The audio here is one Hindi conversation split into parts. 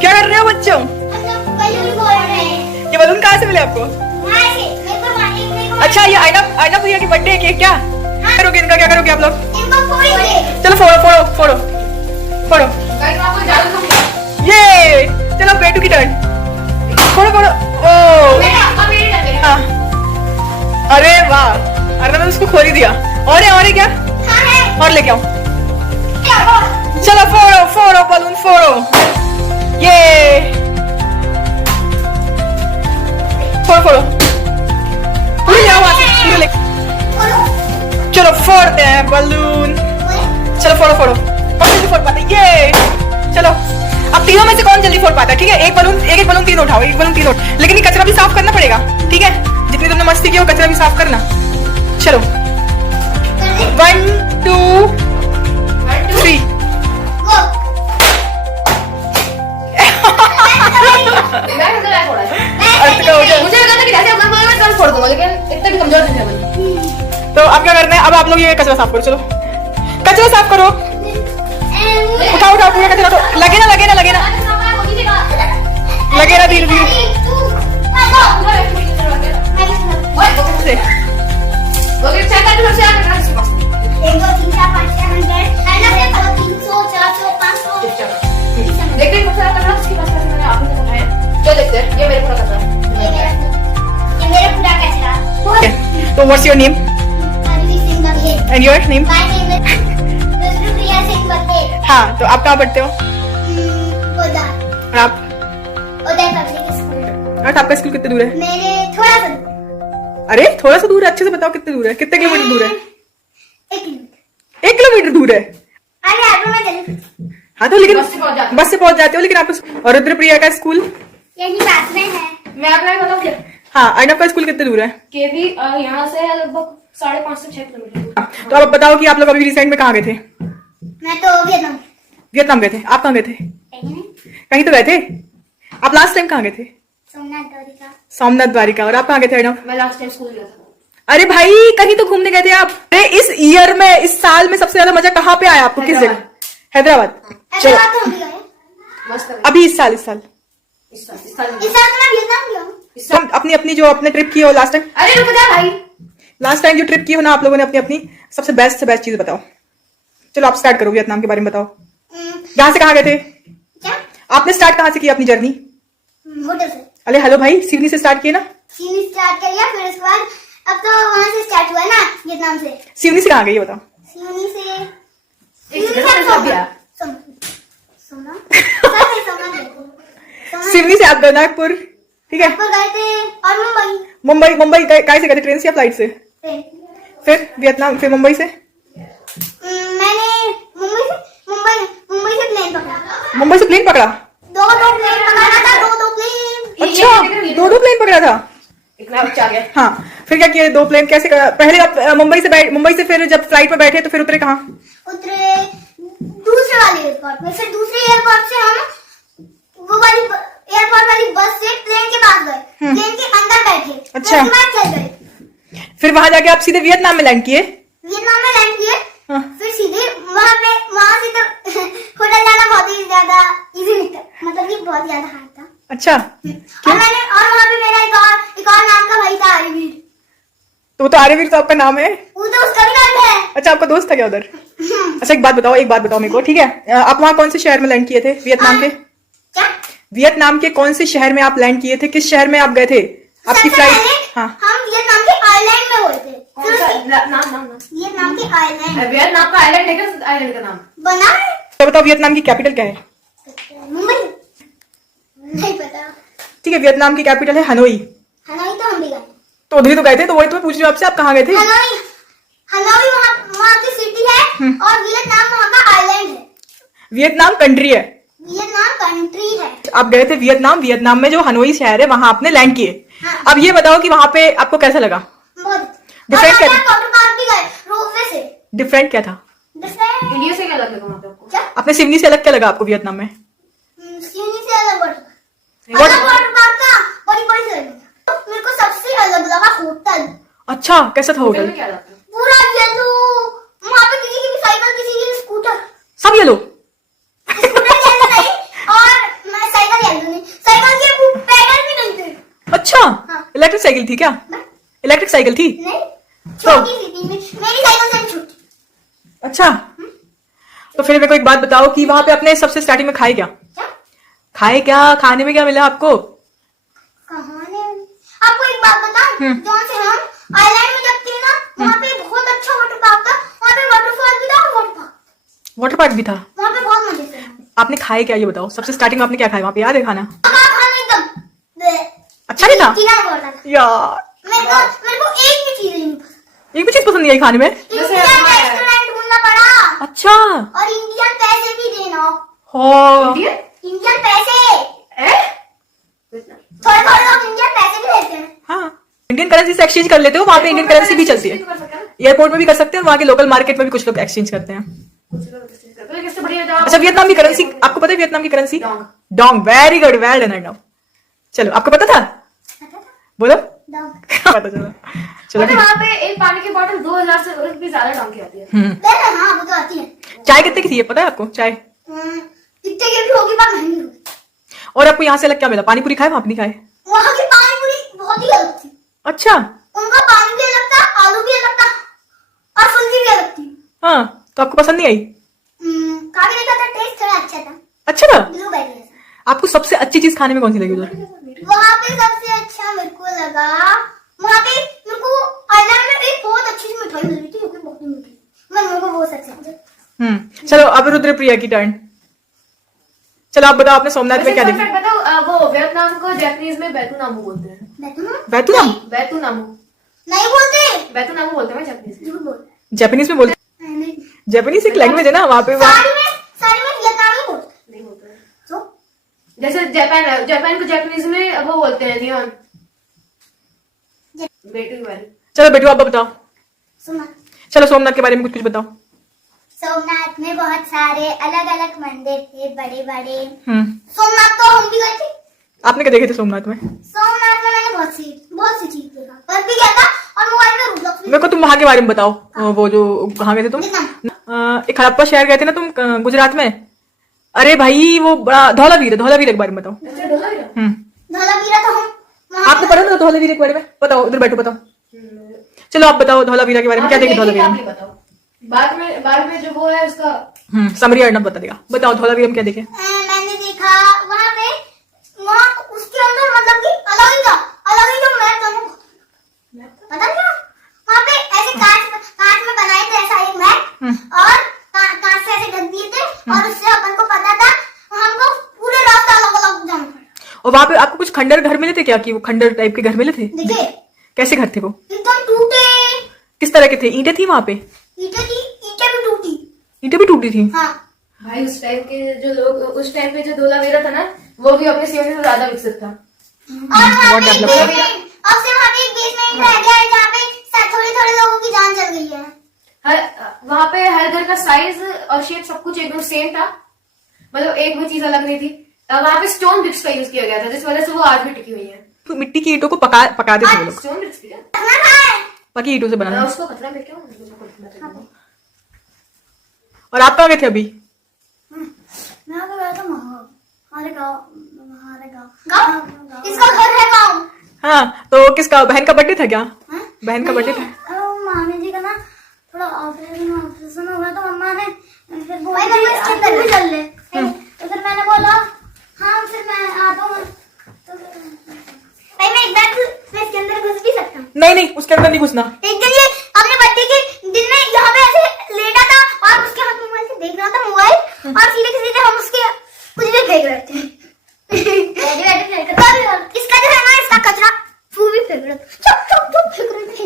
क्या कर रहे हो बच्चों? ये बलून कहाँ से मिले आपको? अच्छा ये आईना भैया की बर्थडे केक क्या? करोगे इनका, क्या करोगे आप लोग? चलो फोड़ो फोड़ो फोड़ो फोड़ो। ये चलो बेटू की टर्न, फोड़ो फोड़ो। ओ हाँ, अरे वाह, अरे मैंने उसको खोल ही दिया। और है क्या? और लेके आओ। चलो फोड़ो फोड़ो बलून फोड़ो। ये फोड़ो फोड़ो पूरे जाओ वहां से, पूरे लेके। चलो फोड़ते हैं बलून। चलो फोड़ो फोड़ो, कौन जल्दी फोड़ पाता है? ये चलो अब तीनों में से कौन जल्दी फोड़ पाता है? ठीक है, एक बलून तीन उठाओ, एक बलून तीन उठाओ। लेकिन ये कचरा भी साफ करना पड़ेगा, ठीक है? जितनी तुमने मस्ती की हो कचरा भी साफ करना। चलो 1 2 3। तो अब क्या करना है? अब आप लोग ये कचरा साफ करो। चलो कचरा साफ करो, उठाओ उठाओ पूरा कचरा। तो लगे ना धीरे धीरे। तो what's your name and your name? हाँ, तो आप कहाँ पढ़ते हो? और आप? और आपका स्कूल कितने दूर है? मेरे थोड़ा सा। अरे थोड़ा सा दूर है, अच्छे से बताओ कितने दूर है, कितने किलोमीटर दूर है? 1 किलोमीटर। 1 किलोमीटर दूर है? अरे ऑटो में चले। हाँ तो लेकिन बस से पहुंच जाते हो। लेकिन आप और रुद्रप्रिया का स्कूल यही पास में है। मैं अपना बताऊं क्या? हाँ, अर्नब का स्कूल कितने दूर है? केवी यहाँ से लगभग 5.5 से 6 किलोमीटर। तो आप बताओ कि आप लोग अभी रिसेंट में कहाँ गए थे? मैं तो वियतनाम गए थे। आप कहाँ गए थे? कहीं तो गए थे। आप लास्ट टाइम कहाँ गए थे? सोमनाथ द्वारिका। और आप कहाँ गए थे अर्नब? मैं लास्ट टाइम स्कूल गया था। अरे भाई कहीं तो घूमने गए थे आप। अरे इस ईयर में, इस साल में सबसे ज्यादा मजा कहाँ पे आया आपको? किस जगह? हैदराबाद। चलो अभी इस साल हम अपनी जो अपने ट्रिप की हो लास्ट टाइम। अरे रुक जा भाई, लास्ट टाइम जो ट्रिप की हो ना आप लोगों ने, अपनी सबसे बेस्ट चीज बताओ। चलो आप स्टार्ट करो, वियतनाम के बारे में बताओ। कहाँ से कहाँ गए थे? क्या? आपने स्टार्ट कहाँ से किया अपनी जर्नी? होटल से। अरे हेलो भाई, सिडनी से स्टार्ट किए ना? सिडनी स्टार्ट कर लिया, फिर उसके बाद अब तो वहां से स्टार्ट हुआ ना, वियतनाम से। सिडनी से कहाँ गई ये बताओ? सिडनी से सिडनी से आप गए नागपुर, ठीक है? गए थे। और मुंबई कैसे गए थे? ट्रेन से या फ्लाइट से? फिर वियतनाम, फिर मुंबई से? मैंने मुंबई से प्लेन पकड़ा। मुंबई से प्लेन पकड़ा? दो प्लेन पकड़ा था, दो प्लेन। अच्छा, दो प्लेन पकड़ा था। इतना बच्चा आ गया। हाँ, फिर क्या किए? 2 प्लेन कैसे? पहले आप मुंबई से फिर जब फ्लाइट में बैठे तो फिर उतरे कहाँ? उतरे दूसरे वाले एयरपोर्ट में। फिर दूसरे एयरपोर्ट से हम वो वाली एयरपोर्ट वाली बस से प्लेन के पास गए, प्लेन के अंदर बैठे। अच्छा। चल गए। फिर वहां जाके आप सीधे वियतनाम में लैंड किए? वियतनाम में लैंड किए। हाँ। फिर सीधे वहां से तो होटल जाना बहुत ही ज्यादा इजी लगता, मतलब कि बहुत ज्यादा हार्ड था। अच्छा, और वहां पे मेरा एक और नाम का भाई था, आर्यवीर। तो आर्यवीर तो आपका नाम है? वो तो उसका भी नाम है। अच्छा, आपका दोस्त था क्या उधर? अच्छा एक बात बताओ मेरे को, ठीक है? आप वहाँ कौन से शहर में लैंड किए थे वियतनाम के? क्या? वियतनाम के कौन से शहर में आप लैंड किए थे? किस शहर में आप गए थे? आपकी फ्लाइट? हाँ, हम वियतनाम के आइलैंड में हुए थे। नाम वियतनाम के आइलैंड। वियतनाम का आइलैंड है क्या? आइलैंड का नाम बना है। तो बताओ वियतनाम की कैपिटल क्या है? मुंबई। नहीं पता। ठीक है, वियतनाम की कैपिटल है हनोई। हनोई तो हम भी गए। तो उधर ही तो गए थे, तो वही तो मैं पूछ रही हूँ आपसे, आप कहाँ गए थे? हनोई वहाँ की सिटी है और वियतनाम वहाँ का आइलैंड है। वियतनाम कंट्री है? वियतनाम कंट्री है। आप गए थे वियतनाम में जो हनोई शहर है वहां आपने लैंड किए। हाँ। अब ये बताओ कि वहां पे आपको कैसा लगा? बहुत। डिफरेंट क्या? वाटर पार्क भी गए रोपवे से। डिफरेंट क्या था? डिफरेंट इंडिया से क्या लगा वहाँ पे आपको? क्या? अपने सिडनी से अलग क्या लगा आपको वियतनाम में? सिडनी से अलग वाटर पार्क था, बड़ी से अलग। मेरे को सबसे अलग लगा होटल। अच्छा, कैसा था होटल? क्या था? पूरा येलो। वहाँ पे किसी की भी साइकिल, किसी की स्कूटर, सब येलो? स्कूटर येलो नहीं, और मैं साइकिल अच्छा, हाँ। इलेक्ट्रिक साइकिल थी क्या? मैं- इलेक्ट्रिक साइकिल थी? नहीं, छोटी सी थी, मेरी साइकिल से छोटी। अच्छा, तो फिर मेरे को एक बात बताओ कि वहां पे आपने सबसे स्टार्टिंग में खाए क्या? क्या? खाने में क्या मिला आपको? कहानी आपको एक बात बताऊं, जहाँ से हम आइलैंड में जब थे ना, वहाँ पे बहुत अच्छा वाटर पार्क था, वहाँ पे वाटरफॉल भी था और वाटर पार्क भी था? वहाँ पे बहुत मजे से आपने खाए क्या ये बताओ, सबसे स्टार्टिंग में आपने क्या खाया वहां पे, याद है खाना? खाना एकदम अच्छा नहीं था? कीड़ा पड़ रहा था। यार मेरे को एक भी चीज नहीं पसंद। एक भी चीज पसंद नहीं आई खाने में? जैसे इंडियन हमारा है। रेस्टोरेंट ढूंढना पड़ा अच्छा, और इंडियन पैसे भी देना। हो इंडियन पैसे हैं? थोड़े थोड़े लोग इंडियन पैसे भी देते हैं। हाँ, इंडियन करेंसी से एक्सचेंज कर लेते हो, वहां पे इंडियन करेंसी भी चलती है। एयरपोर्ट में भी कर सकते हैं, वहां के लोकल मार्केट में भी कुछ लोग एक्सचेंज करते हैं। किससे बढ़िया जाओ। अच्छा, वियतनाम की करेंसी आपको पता है? वियतनाम की currency Dong. Dong. Very good, well done now. चलो, आपको पता था? बोलो। डॉग। पता चलो। चलो पता है वहाँ पे एक पानी की बोतल 2000 से भी ज्यादा डोंग की आती है। हाँ, वो तो आती है। चाय कितने की थी ये पता है आपको? चाय कितने की भी होगी पर महंगी होगी। और आपको यहाँ से अलग क्या मिला? पानी पूरी खाए? वहां पे नहीं खाए? वहाँ की पानी पूरी बहुत ही अलग थी। अच्छा, उनका पानी भी अलग था, आलू भी अलग था और फुल्की भी अलग थी। हाँ, तो आपको पसंद नहीं आई? काफी देखा था, टेस्ट थोड़ा अच्छा था। अच्छा था? ब्लूबेरी जैसा। आपको सबसे अच्छी चीज खाने में कौन सी लगी उधर? वहाँ पे सबसे अच्छा मेरे को लगा, वहाँ पे मेरे को आइलैंड में एक बहुत अच्छी सी मिठाई मिल रही थी, जो कि बहुत ही मीठी। मेरे को बहुत अच्छा लगा। चलो अब रुद्रप्रिया की टर्न। चलो आप बताओ, आपने सोमनाथ में क्या वैसे देखा? बताओ वो वियतनाम को जापानीज में बैतूनामू बोलते हैं। बैतूनाम? बैतूनामू नहीं बोलते, बैतूनामू बोलते हैं जापानीज में। झूठ बोल। जापानीज में बोलते? नहीं, जापानीज एक लैंग्वेज है ना वहाँ पे। सारी में वियतनामी बोलते। नहीं बोलते हैं। तो जैसे जापान को जापानीज में वो बोलते हैं नियॉन। बेटू वाली। चलो बेटू आप बताओ। सुना, चलो सोमनाथ के बारे में कुछ बताओ। सोमनाथ में बहुत सारे अलग अलग मंदिर थे, बड़े बड़े। हम्म, सोमनाथ तो हम भी गए थे। आपने क्या देखे थे सोमनाथ में? सोमनाथ में मैंने बहुत सी चीज देखा, पर भी गया था और मोबाइल में रूबलॉक्स भी। मेरे को तुम वहां के बारे में बताओ। वो जो कहाँ गए थे तुम? एक हड़प्पा शहर गए थे ना तुम, गुजरात में? अरे भाई वो बड़ा धौलावीर के बारे में बताओ। धौलावीरा तो हम वहाँ आपने पढ़ा ना धौलावीर के बारे में? बताओ, उधर बैठो बताओ। चलो आप बताओ धौलावीरा के बारे में क्या देखे धौलावीरा में? बताओ। बाद में जो वो है उसका समरी अर्नब बता देगा। बताओ धौलावीरा में क्या देखे? मैंने देखा वहाँ पे, वहाँ उसके अंदर मतलब कि अलग ही जो मैप था ना, पता क्या? वहाँ पे ऐसे कांच में बनाए थे ऐसा एक मैप, और कांच से ऐसे ढक दिए थे, और उससे अपन को पता था हमको पूरे रास्ता अलग अलग जाना पड़ा। और वहां पे आपको कुछ खंडर घर मिले थे क्या? कि वो खंडर टाइप के घर मिले थे? देखिए कैसे घर थे वो? एकदम टूटे, किस तरह के थे? ईंटें थी वहां पे? ईंटें भी टूटी। ईंटें भी टूटी थी? हाँ, भाई उस टाइम पे जो धौलावीरा था ना, वो भी अपने सीओ से ज्यादा विकसित था। और वहाँ बहुत पे एक डेवलप देश में, अब से वहाँ पे एक देश में रह गया है जहाँ पे थोड़े लोगों की जान चल गई है। वहां पे हर घर का साइज और शेप सब कुछ एकदम सेम था, मतलब एक भी चीज अलग नहीं थी। वहां पे स्टोन ब्रिक्स का यूज किया गया था, जिस वजह से वो आज भी टिकी हुई है। तो मिट्टी की ईंटों को पकाते थे वो लोग। स्टोन ब्रिक्स क्या? खाना खाए। पकी ईंटों से बनाना। उसको खतरा में क्यों? और आप कहाँ गए थे अभी? मैं तो गया था हमारे गाँव। इसका घर है गाँव। हाँ, तो किसका? बहन का बर्थडे था क्या? हाँ? बहन का बर्थडे था? मामी जी का ना थोड़ा ऑपरेशन हो गया, तो मम्मा ने फिर बोला तू भी चल ले। तो फिर मैंने बोला हाँ, फिर मैं आता हूँ। तो भाई मैं एक बार मैं इसके अंदर घुस भी सकता हूँ? नहीं, उसके अंदर नहीं घुसना। एक दिन ये अपने बर्थडे के दिन में यहाँ पे ऐसे लेटा था और उसके हाथ में मोबाइल से देख रहा था मोबाइल, और सीधे हम उसके कुछ भी फेंक रहे थे। इसका जो है ना, इसका कचरा वो भी फेंक रहे थे, चुप फेंक रहे थे।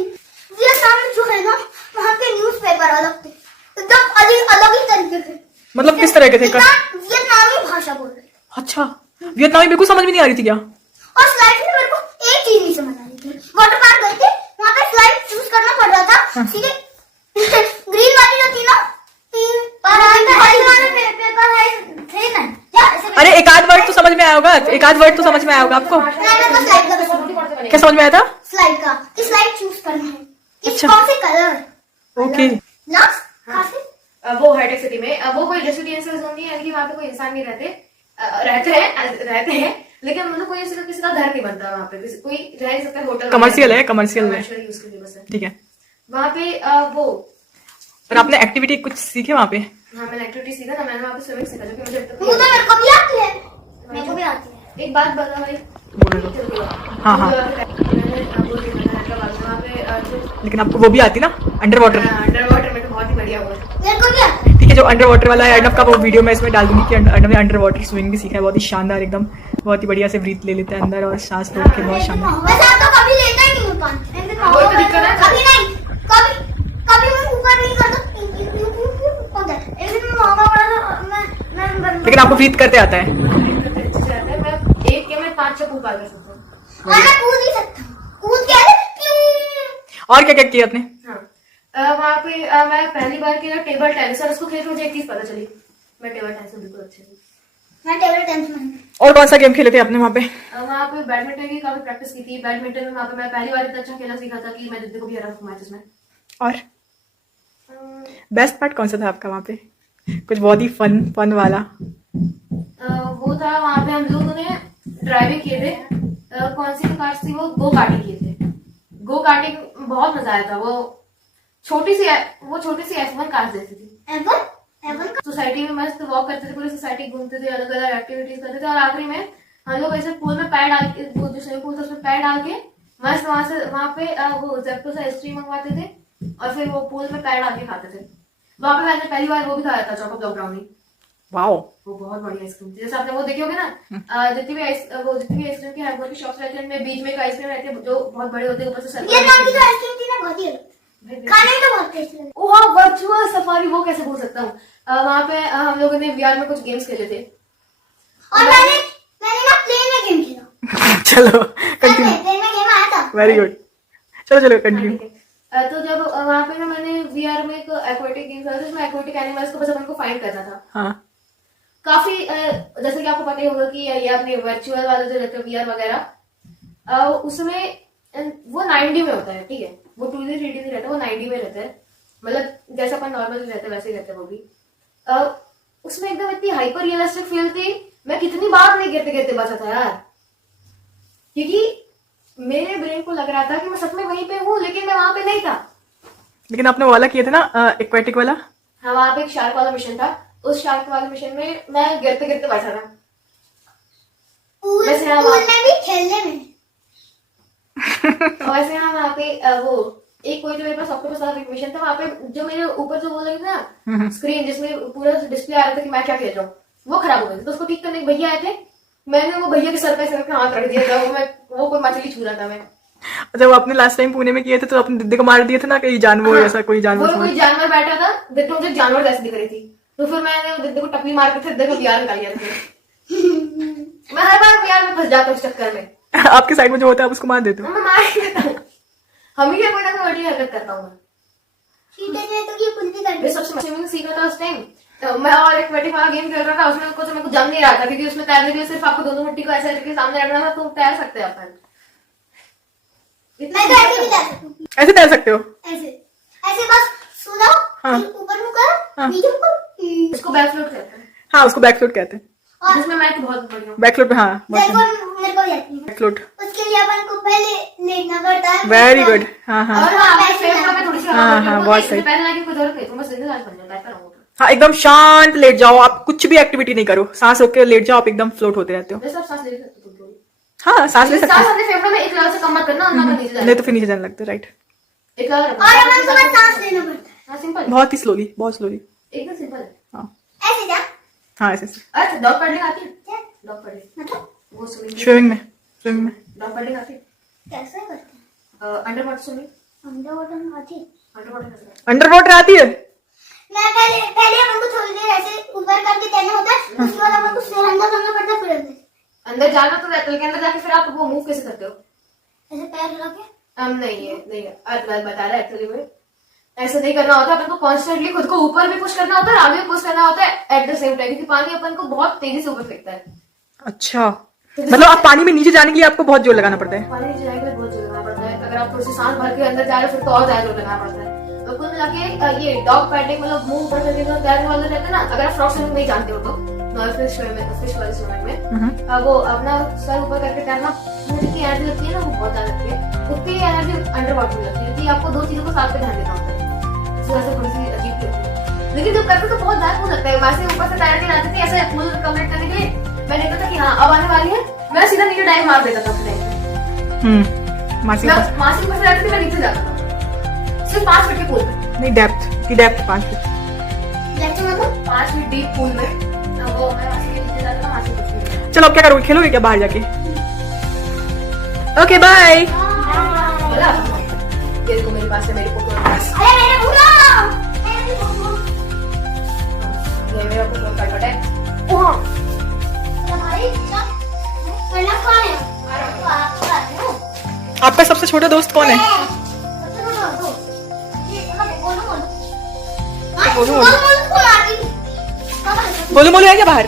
ये सामने जो है ना, वहाँ पे न्यूज़पेपर अलग थे, एकदम अलग ही तरीके के। मतलब किस तरह के थे? वियतनामी भाषा बोल रहे। अच्छा, वियतनामी बिल्कुल समझ में नहीं आ रही थी क्या? और स्लाइड में मेरे को एक चीज नहीं समझ आ रही थी। वाटर पार्क गए थे, वहाँ पे स्लाइड चूज करना पड़ रहा था। सीधे ग्रीन वाली जो थी ना, पेपर है थे ना क्या? अरे एक आध वर्ड तो समझ में आया होगा, आपको? क्या समझ में आया था? स्लाइड का कि स्लाइड चूज करना है कि अच्छा। कौन से कलर। ओके। वो हाईटेक सिटी में वो कोई रेसिडेंशियल जोन नहीं है, यानी कि वहाँ पे कोई इंसान नहीं रहते हैं, लेकिन मतलब कोई किसी का घर नहीं बनता वहाँ पे, कोई रह नहीं सकता, होटल कमर्शियल है, कमर्शियल है, यूज के लिए बस है। ठीक है। वहाँ पे वो और आपने एक्टिविटी कुछ सीखे वहाँ पे? हाँ मैंने एक्टिविटी सीखा था, मैंने वहाँ पे स्विमिंग सीखा जो कि मुझे अब वो तो तक मेरे को भी आती है, मेरे को भी आती है। एक बात बता भाई, बोलो तो। हाँ, हाँ। मैंने वो देखा था हैदराबाद में, वहाँ पे जो लेकिन आपको वो भी आती ना, अंडर वाटर? अंडर वाटर में तो बहुत ही बढ़िया हुआ। मेरे को भी आती है। ठीक है, जो अंडर वाटर वाला है अर्नब का वो वीडियो मैं इसमें डाल दूंगी कि अर्नब ने अंडर वाटर स्विमिंग भी सीखा है, बहुत ही शानदार एकदम, बहुत ही बढ़िया से ब्रीथ ले लेता है अंदर और सांस रोक के, बहुत शानदार। वैसे आप तो कभी लेता ही नहीं हो पानी, वही तो दिक्कत है। कभी नहीं, कभी कभी मैं ऊपर नहीं करता, होता है। एक दिन मैं मामा बड़ा मैं लेकिन आपको ब्रीथ करते आता है? मैं एक के मैं 5-6 पूल पार कर सकता हूँ। और मैं कूद भी सकता हूँ, कूद के प्यूं। और क्या क्या किया आपने? हाँ वहाँ पे मैं पहली बार खेला टेबल टेनिस, और उसको खेल के मुझे एक चीज पता चली, मैं टेबल टेनिस में बिल्कुल अच्छी हूँ। मैं टेबल टेनिस में। और कौन सा गेम खेले थे आपने वहाँ पे? वहाँ पे बैडमिंटन की काफी प्रैक्टिस की थी। बैडमिंटन में वहाँ पे मैं पहली बार इतना अच्छा खेलना सीखा था कि मैं दीदी को भी हरा सकूँ मैचेस में। और बेस्ट पार्ट कौन सा था आपका वहाँ पे, कुछ बहुत ही फन वाला? वो था वहाँ पे हम लोगों ने ड्राइविंग किए थे, कौन सी कार थी वो, गो कार्टिंग किए थे। गो कार्टिंग बहुत मजा आया था। वो छोटी सी F1 कार जैसी थी। एवन सोसाइटी में मस्त वॉक करते थे, पूरी सोसाइटी घूमते थे, अलग अलग एक्टिविटीज करते थे, और आखिरी में हम लोग ऐसे पूल में पैर डाल के, वो जो स्विमिंग पूल था उसमें पैर डाल के मस्त वहाँ पे वो जेप्टो से आइसक्रीम मंगवाते थे, और फिर वो पूल में पैर डाल के खाते थे। वहाँ पे मैंने पहली बार वो भी खाया था, चॉको ब्लॉक ब्राउनी। वाओ, वो बहुत बढ़िया आइसक्रीम थी। जैसे आपने वो देखी होगी ना, जितनी भी आइसक्रीम की हैमबर्गर की शॉप्स रहती है उनमें बीच में एक आइसक्रीम रहती है जो बहुत बड़े होते हैं, ऊपर से ये नाम की जो आइसक्रीम थी ना, बहुत ही खाने में तो बहुत टेस्टी लगी। ओ हाँ, वर्चुअल सफारी, वो कैसे भूल सकता हूँ। वहाँ पे हम लोगों ने VR में कुछ गेम्स खेले थे, और मैंने ना प्लेन में गेम खेला। चलो कंटिन्यू, प्लेन में गेम आया था। वेरी गुड, चलो कंटिन्यू। तो जब वहाँ पे ना मैंने VR में एक एक्वेटिक गेम खेला था जिसमें एक्वेटिक एनिमल्स को बस अपन को फाइंड करना था। हाँ, काफी जैसे कि आपको पता ही होगा कि ये अपने वर्चुअल वाले जो रहते हैं VR वगैरह, उसमें वो 9D में होता है, ठीक है, वो 2D 3D नहीं रहता, वो 9D में रहता है, मतलब जैसा अपन नॉर्मल रहते हैं वैसे ही रहते हैं वो भी। उसमें एकदम इतनी हाइपर रियलिस्टिक फील थी, मैं कितनी बार नहीं गिरते गिरते बचा था यार, क्योंकि मेरे ब्रेन को लग रहा था कि मैं सच में वहीं पे हूँ, लेकिन मैं वहां पे नहीं था। लेकिन आपने वो वाला किया था ना, एक्वेटिक वाला? हाँ, वहां पे एक शार्क वाला मिशन था, उस शार्क वाले मिशन में मैं गिरते गिरते बैठा था। पूल वैसे हाँ, में भी खेलने में। वैसे हाँ वहाँ पे वो एक कोई तो मेरे पास ऑक्टोपस वाला एक मिशन था, वहाँ पे जो मेरे ऊपर जो वो लगी थी ना स्क्रीन जिसमें पूरा डिस्प्ले आ रहा था कि मैं क्या खेल रहा हूँ, वो खराब हो गई थी। तो उसको ठीक करने एक भैया आए थे, मैंने वो भैया के सर पे हाथ रख दिया था, वो कोई मछली छू रहा था मैं। अच्छा, वो आपने लास्ट टाइम पुणे में किए थे तो अपने दीदी को मार दिए थे ना, कहीं जानवर ऐसा कोई जानवर? कोई जानवर बैठा था, दीदी मुझे जानवर जैसी दिख रही थी, तो फिर मैंने दीदी को टपली मार के फिर दीदी को VR निकाल लिया था। मैं हर बार VR में फंस जाता हूँ इस चक्कर में। आपके साइड में जो होता है आप उसको मार देते हो? मैं मार ही देता हूँ, हमेशा कोई ना कोई बड़ी हरकत करता हूँ मैं। ठीक है, तो ये कुछ भी कर मैं सबसे स्विमिंग सीखा था उस टाइम, तो मैं और एक 25 वाला गेम खेल रहा था, उसमें कुछ मेरे को जम नहीं रहा था, क्योंकि उसमें तैरने के लिए सिर्फ आपको दोनों मिट्टी को ऐसे करके सामने रखना था, तो तैर सकते हैं अपन। मैं तो ऐसे भी तैर सकती हूँ। ऐसे तैर सकते हो? ऐसे ऐसे बस सो जाओ, हाँ। फिर ऊपर मुँह करो, हाँ। नीचे मुँह करो। इसको बैक फ्लोट कहते हैं। हाँ, उसको बैक फ्लोट कहते हैं। और जिसमें मैं तो बहुत बढ़िया हूँ। बैक फ्लोट पे, हाँ, मेरे को भी आती है। बैक फ्लोट, उसके लिए अपन को पहले लेटना पड़ता है। Very good. हाँ हाँ और हाँ, मैं फेफड़ा में थोड़ी सी हवा हाँ, भरती हूँ, बहुत इससे सही। पहले लाके कोई जरूरत नहीं, तो मैं जिंदगी बन जाऊँ, बेहतर हूँ। हाँ, एकदम शांत लेट जाओ, आप कुछ भी एक्टिविटी नहीं करो, सांस रोक के लेट जाओ, आप एकदम फ्लोट होते रहते हो। वैसे आप सांस ले सकते हो थोड़ी। हाँ, सांस ले सकते सांस हो, अपने फेफड़े में एक लेवल से कम मत करना, वरना अपन नीचे नहीं जाएंगे। तो फिर नीचे जाने लगता है, राइट? एक लेवल रखना। और अपन को बस सांस लेना पड़ता है। हाँ, सिंपल, बहुत ही स्लोली, बहुत स्लोली। एकदम सिंपल है। हाँ ऐसे जा, हाँ, ऐसे अच्छा, डॉग पैडलिंग आती है? क्या? डॉग पैडलिंग मतलब वो स्विमिंग में डॉग पैडलिंग आती है? कैसे करते हैं? Under water swimming, under water आती है? अंडर वाटर कैसे? अंडर वाटर आती है? मैं पहले अपन को थोड़ी देर ऐसे ऊपर करके तैरना होता है, उसके बाद अपन को फिर अंदर करना पड़ता है, फिर अंदर जाना तो रहता है, लेकिन अंदर जाके फिर आप वो मूव कैसे करते हो? ऐसे पैर लगा के। नहीं है आज बात बता रहा है एक्चुअली में ऐसा नहीं करना होता, अपन को कॉन्स्टेंटली खुद को ऊपर भी पुश करना होता है, आगे भी पुश करना होता है एट द सेम टाइम, क्योंकि पानी अपन को बहुत तेजी से ऊपर फेंकता है। अच्छा, मतलब आप पानी में नीचे जाने के लिए आपको बहुत जोर लगाना पड़ता है? पानी नीचे जाने के लिए बहुत जोर लगाना पड़ता है, अगर आप थोड़ी सी सांस भर के अंदर जा रहे हो फिर तो और ज्यादा जोर लगाना पड़ता है। तो कुल मिला के ये डॉग पैडलिंग मतलब मुंह ऊपर करके जो तैरने वाले रहते हैं ना, अगर आप फ्रॉग स्विमिंग नहीं जानते हो तो फिश वाले स्विमिंग में वो अपना सर ऊपर करके तैरना, जितनी एनर्जी लगती है ना वो बहुत ज्यादा लगती है, उतनी एनर्जी अंडर वाटर में लगती है, क्योंकि आपको दो चीजों को साथ पे ध्यान देना होता है, इस वजह से थोड़ी सी अजीब लगती है। लेकिन जब करते तो बहुत ज्यादा कूल लगता है। वैसे ऊपर से तैर के आती थी ऐसे पूल कंप्लीट करने के लिए, मैं देखता था कि हाँ अब आने वाली है, मैं सीधा नीचे डाइव मार देता था अपने टाइम। मासी मासी ऊपर से रहती थी, मैं नीचे जाता था सिर्फ 5 फीट के पूल में। नहीं, डेप्थ की डेप्थ 5 फीट। मतलब 5 फीट डीप पूल में वो मैं मासी के नीचे जाता था, मासी को चलो अब क्या करोगे, खेलोगे क्या बाहर जाके? Okay bye. बोला ये देखो मेरे पास है मेरी फोटो, अरे मेरे भूलो मेरे भूलो ये मेरा फोटो कट है। ओह हमारी सब पहला कौन है? तो आप बता दो आपका सबसे छोटा दोस्त कौन है? बोलो बोलो बोलो है क्या बाहर?